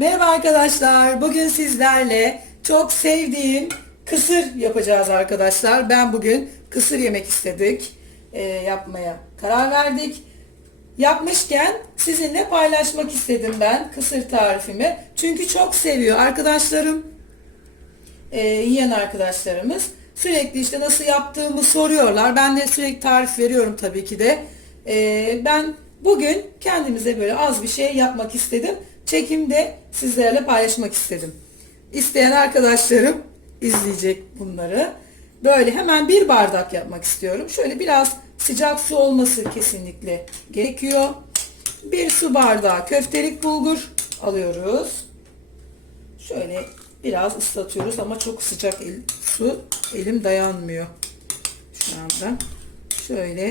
Merhaba arkadaşlar. Bugün sizlerle çok sevdiğim kısır yapacağız arkadaşlar. Ben bugün kısır yemek istedik. Ee, yapmaya karar verdik. Yapmışken sizinle paylaşmak istedim ben kısır tarifimi. Çünkü çok seviyor arkadaşlarım. e, yiyen arkadaşlarımız sürekli işte nasıl yaptığımı soruyorlar. Ben de sürekli tarif veriyorum tabii ki de. E, ben bugün kendimize böyle az bir şey yapmak istedim. Çekimde sizlerle paylaşmak istedim. İsteyen arkadaşlarım izleyecek bunları. Böyle hemen bir bardak yapmak istiyorum. Şöyle biraz sıcak su olması kesinlikle gerekiyor. Bir su bardağı köftelik bulgur alıyoruz. Şöyle biraz ıslatıyoruz ama çok sıcak el, su elim dayanmıyor şu anda. Şöyle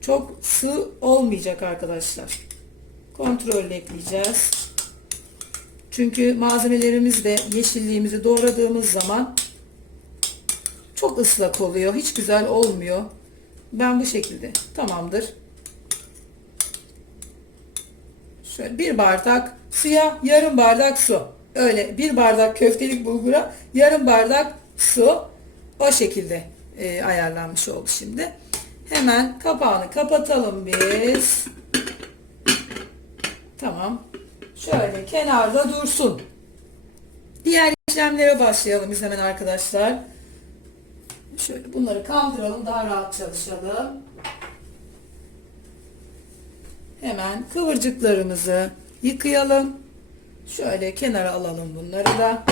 çok sığ olmayacak arkadaşlar. Kontrollü ekleyeceğiz. Çünkü malzemelerimiz de yeşilliğimizi doğradığımız zaman çok ıslak oluyor. Hiç güzel olmuyor. Ben bu şekilde tamamdır. Şöyle bir bardak suya yarım bardak su. Öyle bir bardak köftelik bulgura yarım bardak su. O şekilde e, ayarlanmış oldu şimdi. Hemen kapağını kapatalım biz. Tamam. Şöyle kenarda dursun. Diğer işlemlere başlayalım biz hemen arkadaşlar. Şöyle bunları kaldıralım daha rahat çalışalım. Hemen kıvırcıklarımızı yıkayalım. Şöyle kenara alalım bunları da.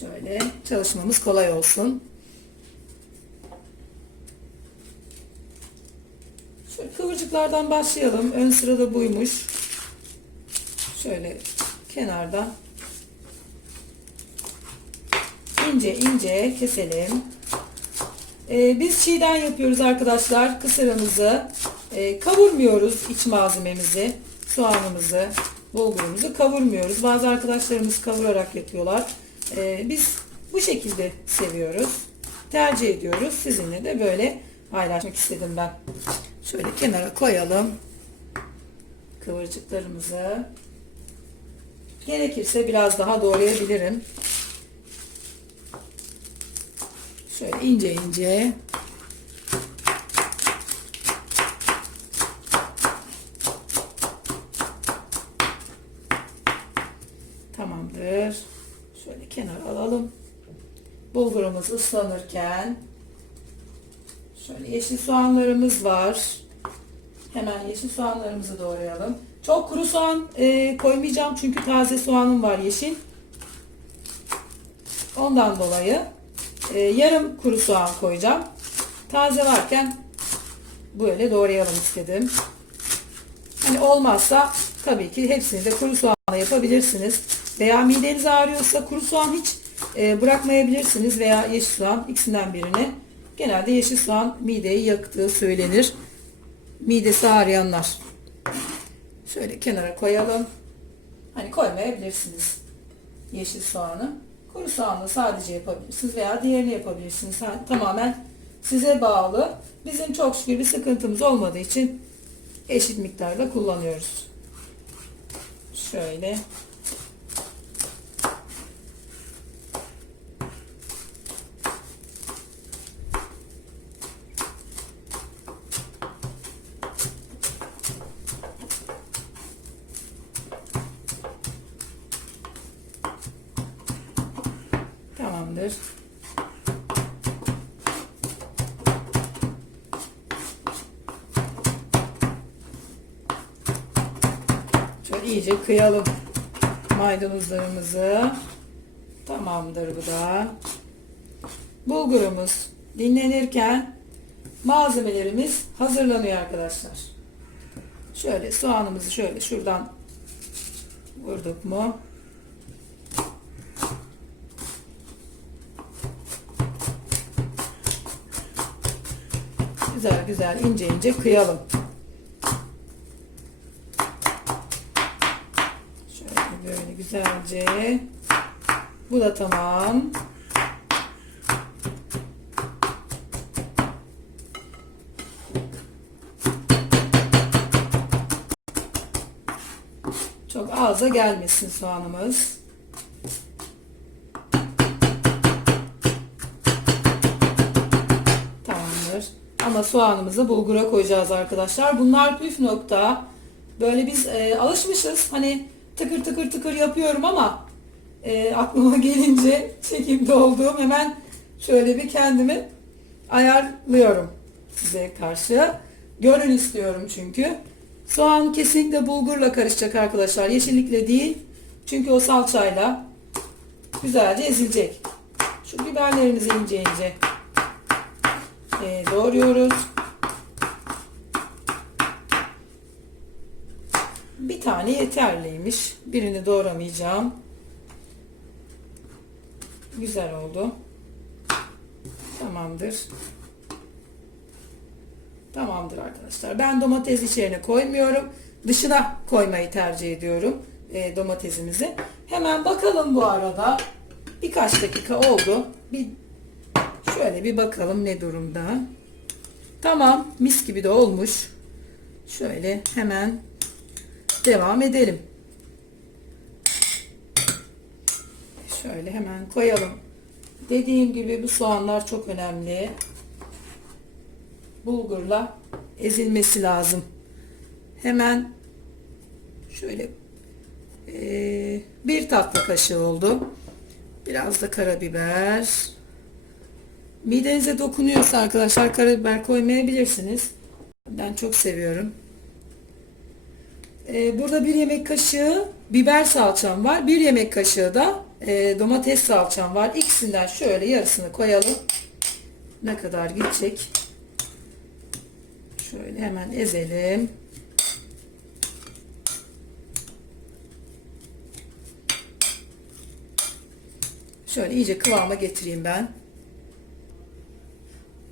Şöyle çalışmamız kolay olsun. Şöyle kıvırcıklardan başlayalım. Ön sırada buymuş. Şöyle kenardan ince ince keselim. Ee, biz çiğden yapıyoruz arkadaşlar kısırımızı. Ee, kavurmuyoruz iç malzememizi, soğanımızı, bulgurumuzu kavurmuyoruz. Bazı arkadaşlarımız kavurarak yapıyorlar. Ee, biz bu şekilde seviyoruz. Tercih ediyoruz. Sizinle de böyle paylaşmak istedim ben. Şöyle kenara koyalım. Kıvırcıklarımızı. Gerekirse biraz daha doğrayabilirim. Şöyle ince ince. Tamamdır. Şöyle kenar alalım. Bulgurumuz ıslanırken şöyle yeşil soğanlarımız var. Hemen yeşil soğanlarımızı doğrayalım. Çok kuru soğan e, koymayacağım çünkü taze soğanım var yeşil. Ondan dolayı e, yarım kuru soğan koyacağım. Taze varken böyle doğrayalım istedim. Hani olmazsa tabii ki hepsini de kuru soğanla yapabilirsiniz. Veya mideniz ağrıyorsa kuru soğan hiç e, bırakmayabilirsiniz veya yeşil soğan ikisinden birini. Genelde yeşil soğan mideyi yaktığı söylenir. Midesi ağrıyanlar. Şöyle kenara koyalım. Hani koymayabilirsiniz yeşil soğanı. Kuru soğanla sadece yapabilirsiniz veya diğerini yapabilirsiniz. Ha, tamamen size bağlı. Bizim çok şükür bir sıkıntımız olmadığı için eşit miktarda kullanıyoruz. Şöyle. Tamamdır. Şöyle iyice kıyalım maydanozlarımızı. Tamamdır bu da. Bulgurumuz dinlenirken malzemelerimiz hazırlanıyor arkadaşlar. Şöyle soğanımızı şöyle şuradan vurduk mu? Güzel güzel ince ince kıyalım. Şöyle böyle güzelce. Bu da tamam. Çok fazla gelmesin soğanımız. Tamamdır. Ama soğanımızı bulgura koyacağız arkadaşlar. Bunlar püf nokta. Böyle biz e, alışmışız. Hani tıkır tıkır tıkır yapıyorum ama e, aklıma gelince çekimde olduğum hemen şöyle bir kendimi ayarlıyorum size karşı. Görün istiyorum çünkü. Soğan kesinlikle bulgurla karışacak arkadaşlar. Yeşillikle değil. Çünkü o salçayla güzelce ezilecek. Şu biberlerimizi ince ince e, doğruyoruz. Tane yeterliymiş. Birini doğramayacağım. Güzel oldu. Tamamdır. Tamamdır arkadaşlar. Ben domates içerine koymuyorum. Dışına koymayı tercih ediyorum e, domatesimizi. Hemen bakalım bu arada. Birkaç dakika oldu. Bir şöyle bir bakalım ne durumda. Tamam. Mis gibi de olmuş. Şöyle hemen devam edelim. Şöyle hemen koyalım. Dediğim gibi bu soğanlar çok önemli. Bulgurla ezilmesi lazım. Hemen şöyle bir tatlı kaşığı oldu. Biraz da karabiber. Midenize dokunuyorsa arkadaşlar karabiber koymayabilirsiniz. Ben çok seviyorum. Ee, burada bir yemek kaşığı biber salçam var. Bir yemek kaşığı da e, domates salçam var. İkisinden şöyle yarısını koyalım. Ne kadar gidecek? Şöyle hemen ezelim. Şöyle iyice kıvama getireyim ben.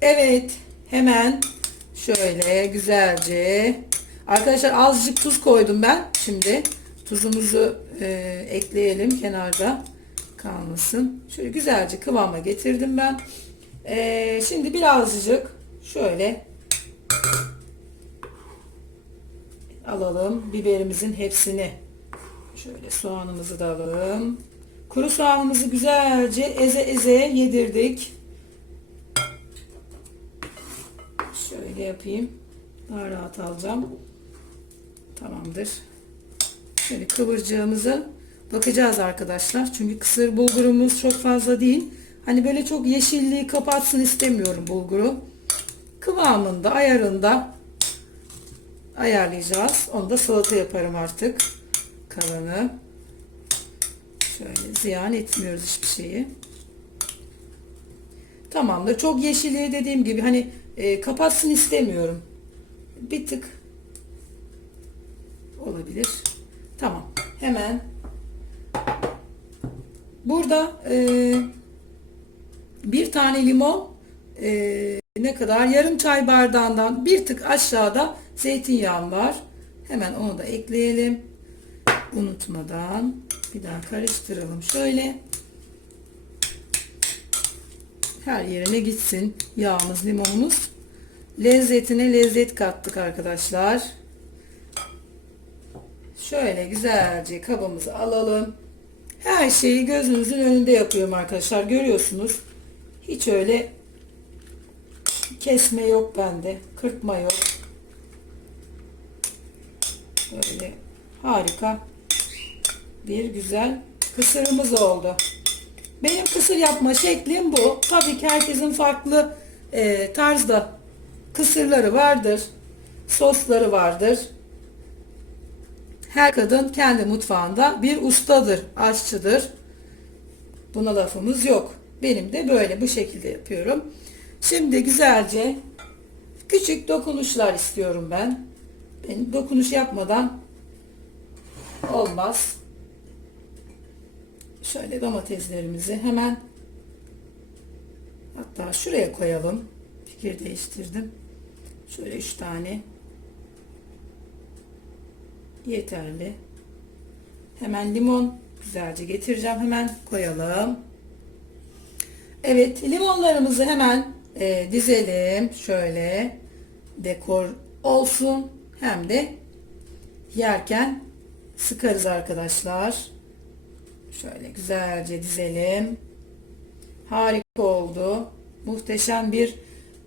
Evet. Hemen şöyle güzelce arkadaşlar azıcık tuz koydum ben. Şimdi tuzumuzu e, ekleyelim kenarda kalmasın. Şöyle güzelce kıvama getirdim ben. E, şimdi birazcık şöyle alalım biberimizin hepsini. Şöyle soğanımızı da alalım. Kuru soğanımızı güzelce eze eze yedirdik. Şöyle yapayım. Daha rahat alacağım. Tamamdır. Şöyle kıvırcığımızı bakacağız arkadaşlar. Çünkü kısır bulgurumuz çok fazla değil. Hani böyle çok yeşilliği kapatsın istemiyorum bulguru. Kıvamında, ayarında ayarlayacağız. Onu da salata yaparım artık. Kalanı. Şöyle ziyan etmiyoruz hiçbir şeyi. Tamamdır. Çok yeşilliği dediğim gibi hani e, kapatsın istemiyorum. Bir tık olabilir. Tamam. Hemen burada e, bir tane limon e, ne kadar? Yarım çay bardağından bir tık aşağıda zeytinyağım var. Hemen onu da ekleyelim. Unutmadan bir daha karıştıralım şöyle. Her yerine gitsin yağımız, limonumuz. Lezzetine lezzet kattık arkadaşlar. Şöyle güzelce kabımızı alalım. Her şeyi gözünüzün önünde yapıyorum arkadaşlar. Görüyorsunuz. Hiç öyle kesme yok bende. Kırpma yok. Böyle harika bir güzel kısırımız oldu. Benim kısır yapma şeklim bu. Tabii ki herkesin farklı e, tarzda kısırları vardır. Sosları vardır. Her kadın kendi mutfağında bir ustadır, aşçıdır. Buna lafımız yok. Benim de böyle bu şekilde yapıyorum. Şimdi güzelce küçük dokunuşlar istiyorum ben. Ben dokunuş yapmadan olmaz. Şöyle domateslerimizi hemen hatta şuraya koyalım. Fikir değiştirdim. Şöyle üç tane yeterli. Hemen limon güzelce getireceğim. Hemen koyalım. Evet limonlarımızı hemen e, dizelim. Şöyle dekor olsun. Hem de yerken sıkarız arkadaşlar. Şöyle güzelce dizelim. Harika oldu. Muhteşem bir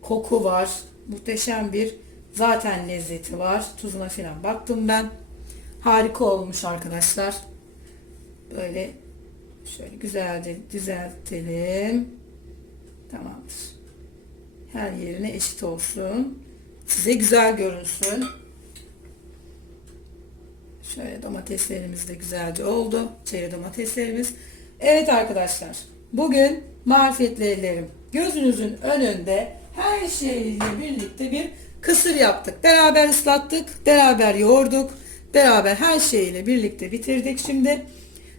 koku var. Muhteşem bir zaten lezzeti var. Tuzuna filan baktım ben. Harika olmuş arkadaşlar. Böyle şöyle güzelce düzeltelim. Tamamdır. Her yerine eşit olsun. Size güzel görünsün. Şöyle domateslerimiz de güzelce oldu. Çeri domateslerimiz. Evet arkadaşlar. Bugün marifetli ellerim gözünüzün önünde her şeyle birlikte bir kısır yaptık. Beraber ıslattık. Beraber yoğurduk. Beraber her şeyle birlikte bitirdik şimdi.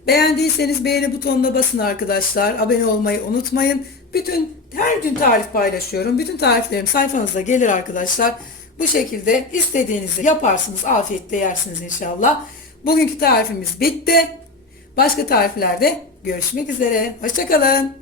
Beğendiyseniz beğeni butonuna basın arkadaşlar. Abone olmayı unutmayın. Bütün her gün tarif paylaşıyorum. Bütün tariflerim sayfanıza gelir arkadaşlar. Bu şekilde istediğinizi yaparsınız. Afiyetle yersiniz inşallah. Bugünkü tarifimiz bitti. Başka tariflerde görüşmek üzere. Hoşçakalın.